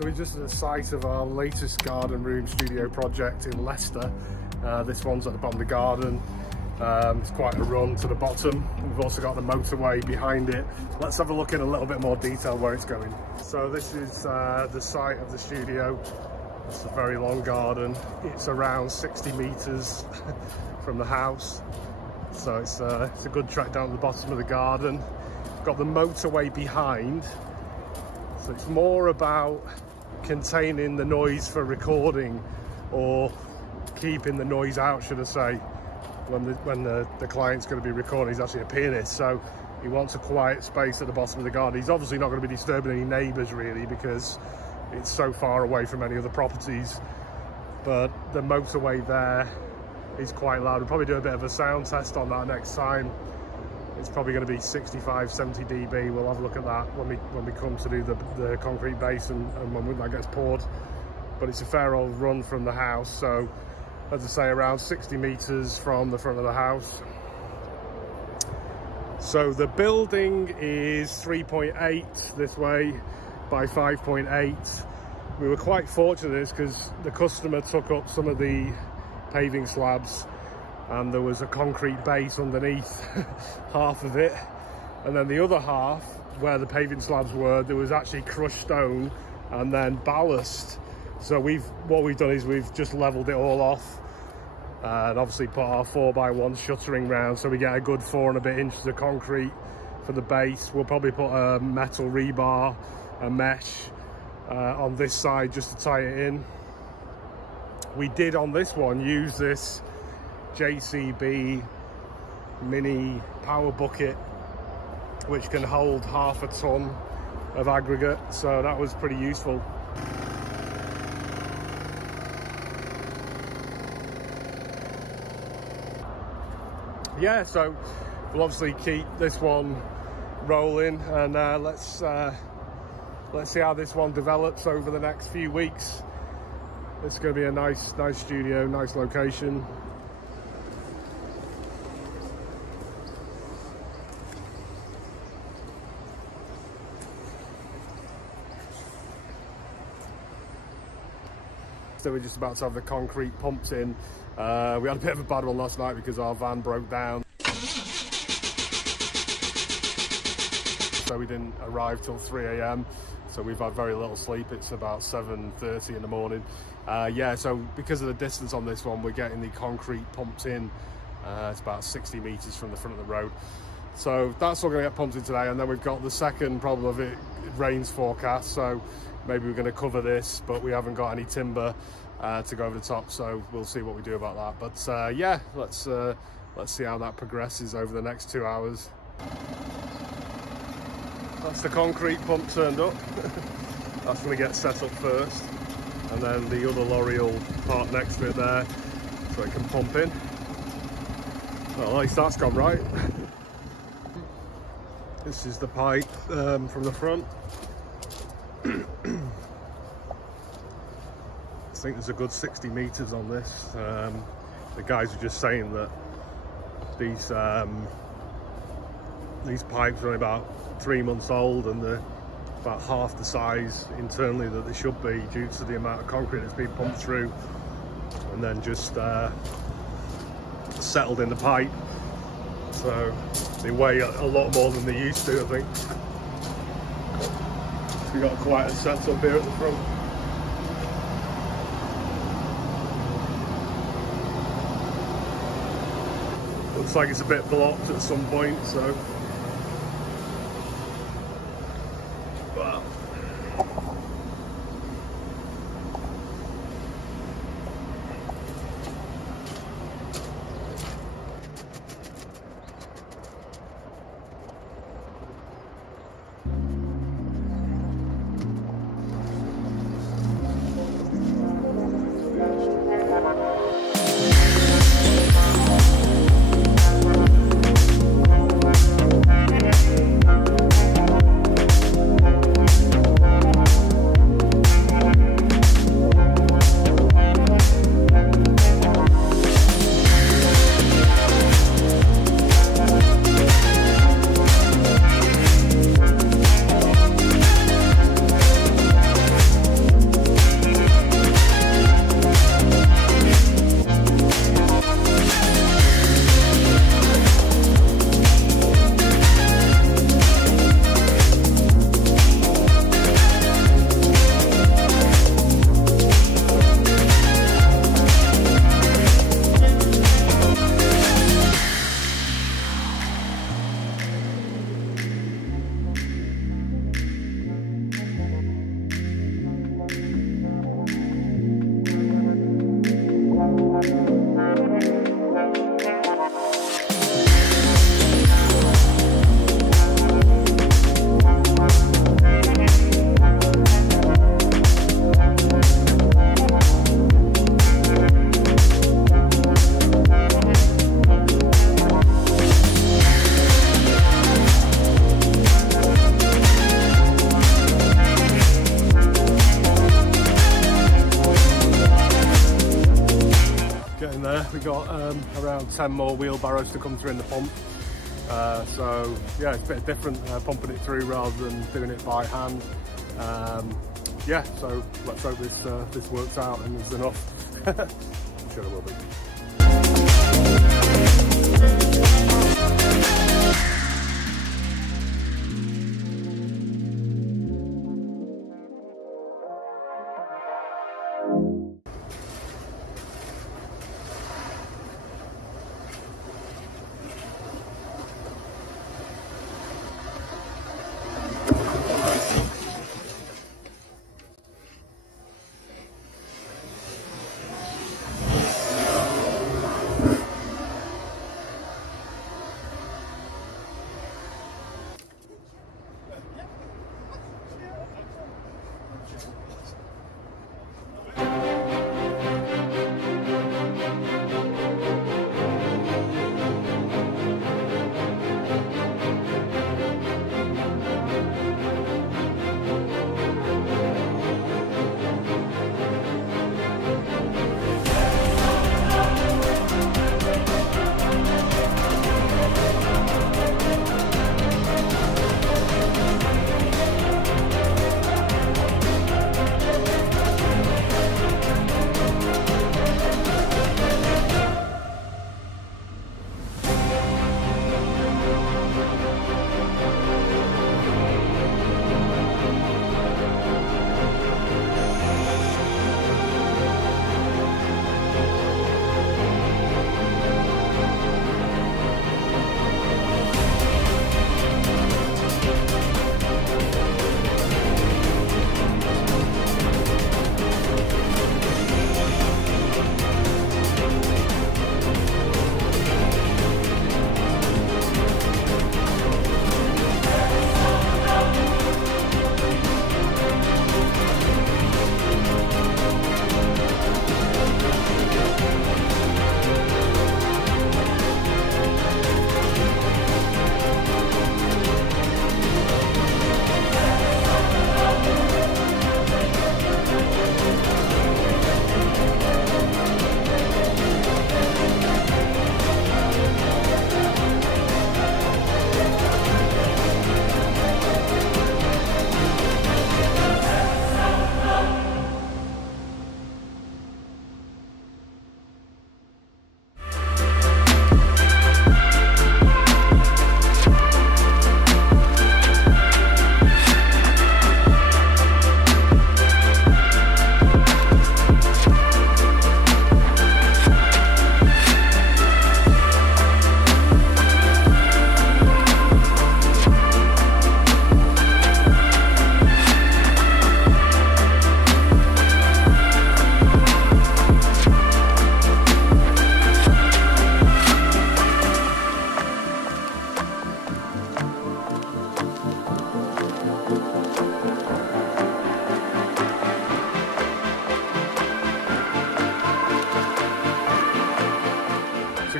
So we're just at the site of our latest garden room studio project in Leicester. This one's at the bottom of the garden. It's quite a run to the bottom. We've also got the motorway behind it. Let's have a look in a little bit more detail where it's going. So this is the site of the studio. It's a very long garden. It's around 60 meters from the house. So it's a good track down to the bottom of the garden. We've got the motorway behind. So it's more about containing the noise for recording, or keeping the noise out, should I say, when the client's going to be recording. He's actually a pianist, so he wants a quiet space at the bottom of the garden. He's obviously not going to be disturbing any neighbours really, because it's so far away from any other properties. But the motorway there is quite loud. We'll probably do a bit of a sound test on that next time. It's probably going to be 65, 70 dB. We'll have a look at that when we come to do the concrete base and when that gets poured. But it's a fair old run from the house. So, as I say, around 60 meters from the front of the house. So the building is 3.8 this way by 5.8. We were quite fortunate in this because the customer took up some of the paving slabs, and there was a concrete base underneath half of it, and then the other half where the paving slabs were, there was actually crushed stone and then ballast. So what we've done is we've just leveled it all off, and obviously put our 4x1 shuttering round, so we get a good 4 and a bit inches of concrete for the base. We'll probably put a metal rebar, a mesh on this side just to tie it in. We did on this one use this JCB mini power bucket, which can hold half a ton of aggregate, so that was pretty useful. Yeah, so we'll obviously keep this one rolling, and let's see how this one develops over the next few weeks. It's going to be a nice studio, nice location. So we're just about to have the concrete pumped in. We had a bit of a bad one last night because our van broke down. So we didn't arrive till 3 AM. So we've had very little sleep. It's about 7:30 in the morning. Yeah, so because of the distance on this one, we're getting the concrete pumped in. It's about 60 meters from the front of the road. So that's all going to get pumped in today. And then we've got the second problem of it rains forecast. So maybe we're going to cover this, but we haven't got any timber to go over the top. So we'll see what we do about that. But yeah, let's see how that progresses over the next 2 hours. That's the concrete pump turned up. That's going to get set up first, and then the other lorry will park next to it there so it can pump in. Well, at least that's gone right. This is the pipe from the front. I think there's a good 60 meters on this. The guys were just saying that these pipes are only about 3 months old, and they're about half the size internally that they should be due to the amount of concrete that's been pumped through and then just settled in the pipe. So they weigh a lot more than they used to, I think. We've got quite a setup here at the front. Looks like it's a bit blocked at some point, so. Wow. there. We got around 10 more wheelbarrows to come through in the pump. So yeah, it's a bit different pumping it through rather than doing it by hand. Yeah, so let's hope this works out and there's enough. I'm sure it will be.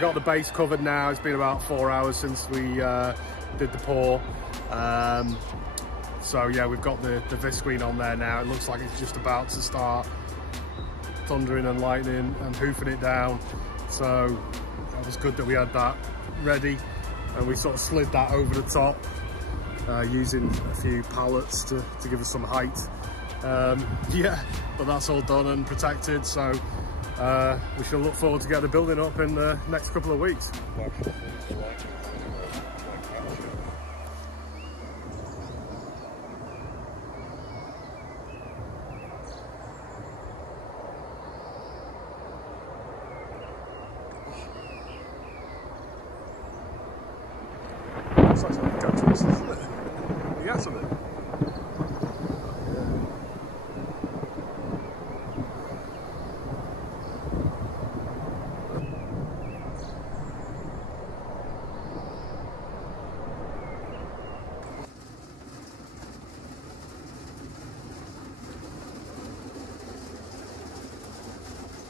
Got the base covered now. It's been about 4 hours since we did the pour. So yeah, we've got the visqueen on there now. It looks like it's just about to start thundering and lightning and hoofing it down. So that was good that we had that ready, and we sort of slid that over the top using a few pallets to give us some height. Yeah, but that's all done and protected, so we shall look forward to get the building up in the next couple of weeks. Looks like something got to us, isn't it? You got something?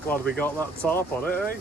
Glad we got that tarp on it, eh?